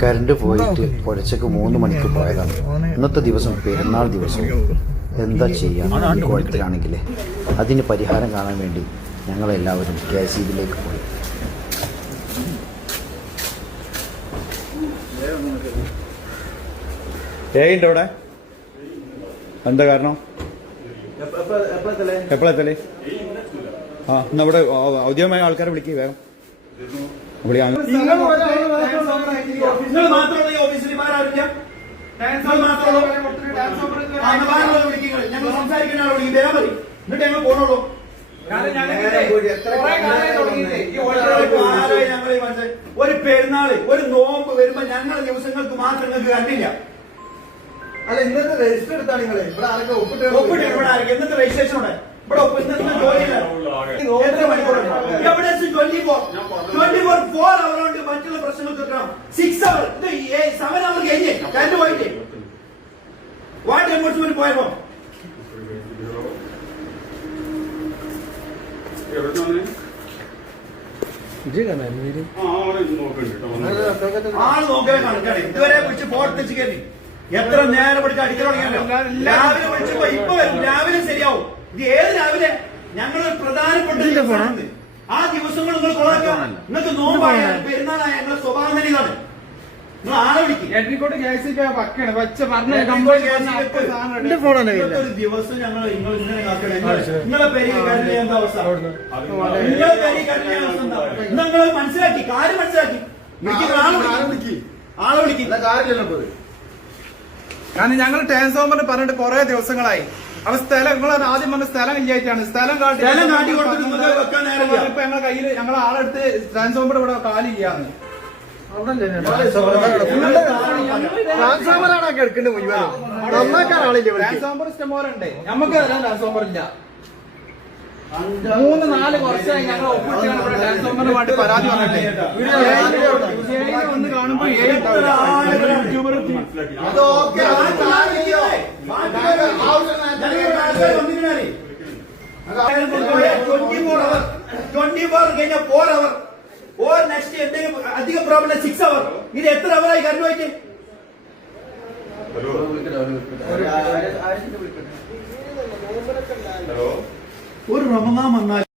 Current പോയിട്ട് പുലർച്ചക്ക് 3 മണിക്ക് പോയതാണ്. ഇന്നത്തെ ദിവസം പെരുന്നാൾ ദിവസവും എന്താ ചെയ്യാൻ കോഴിക്കോട്ടിലാണെങ്കിലേ അതിന് പരിഹാരം കാണാൻ വേണ്ടി ഞങ്ങളെല്ലാവരും KSEBിലേക്ക് പോയി. ഏണ്ട് അവിടെ എന്താ കാരണം? എപ്പോഴെത്തല്ലേ? ആ എന്നാ ഇവിടെ ഔദ്യോഗികമായ ആൾക്കാരെ വിളിക്കുക വേഗം. ഒരു പെരുന്നാള് ഒരു നോമ്പ് വരുമ്പോ ഞങ്ങളെ ദിവസങ്ങൾക്ക് മാത്രം നിങ്ങൾക്ക് കണ്ടില്ല. അല്ല, ഇന്നത്തെ രജിസ്റ്റർ എടുത്താണ് നിങ്ങള് ഇവിടെ ആരൊക്കെ ഒപ്പിട്ട് ഇവിടെ ആരൊക്കെ ഇന്നത്തെ രജിസ്ട്രേഷൻ ഉണ്ട് ഇവിടെ ഇന്നത്തെ ജോലിയില്ല. എത്ര മണിക്കൂറുണ്ട്? എവിടെ 24 അവർ കൊണ്ട് മറ്റുള്ള പ്രശ്നങ്ങൾ തീർക്കണം. 6 അവർ 7 അവർ കഴിഞ്ഞ് കറണ്ട് പോയിട്ട് വാട്ടർ എൻഫോഴ്സ്മെന്റ് പോയപ്പോ ആള് നോക്കാൻ കണക്കാണ്. ഇതുവരെ വിളിച്ച് ഫോർത്ത് കയറി എത്ര നേരം പിടിച്ച് അടിക്കാൻ തുടങ്ങിയല്ലോ. രാവിലെ വിളിച്ചപ്പോ ഇപ്പൊ വരും, രാവിലെ ശരിയാവും. ഇത് ഏത് രാവിലെ? ഞങ്ങൾ പ്രധാനപ്പെട്ട ആ ദിവസങ്ങൾ നിങ്ങൾ കൊളാക്കാം. നിങ്ങൾക്ക് നോമ്പായ പെരുന്നാളായ ഞങ്ങളുടെ സ്വഭാവം തന്നെ ഇതാണ്. നിങ്ങൾ ആളെ വിളിക്കും. ഒരു ദിവസം ഞങ്ങൾ നിങ്ങളെ പേര് കരുതിയ എന്താ അവസ്ഥ? നിങ്ങളെ പേര് കരുതിയ അവസ്ഥ എന്താ? നിങ്ങൾ മനസ്സിലാക്കി, കാര്യം മനസ്സിലാക്കി. ആളെ വിളിക്കും കാര്യമില്ലല്ലോ. കാരണം ഞങ്ങൾ ട്രാൻസ്ഫോമറിന് പറഞ്ഞിട്ട് കുറെ ദിവസങ്ങളായി. അവ സ്ഥലം നിങ്ങൾ ആദ്യം പറഞ്ഞ സ്ഥലം ഇല്ലായിട്ടാണ്. സ്ഥലം കാട്ടി ഇപ്പൊ ഞങ്ങളുടെ കയ്യിൽ ഞങ്ങൾ ആളെടുത്ത് ട്രാൻസ്ഫോമർ ഇവിടെ കാലില്ലാന്ന്. ട്രാൻസ്ഫോമർ ഇഷ്ടംപോലെ ഉണ്ട്. നമുക്ക് ട്രാൻസ്ഫോമർ ഇല്ല. 3-4 വർഷമായി ഞങ്ങൾ ഒപ്പിട്ടാണ് ഇവിടെ ട്രാൻസ്ഫോമറിന് വേണ്ടി പരാതി വന്നിട്ട് ഒന്ന് കാണുമ്പോ അധിക പ്രോബ്ലം 6 അവർ. ഇത് എത്ര അവറായി കറണ്ട് പോയിട്ട്? ഒരു റമദാൻ വന്നാൽ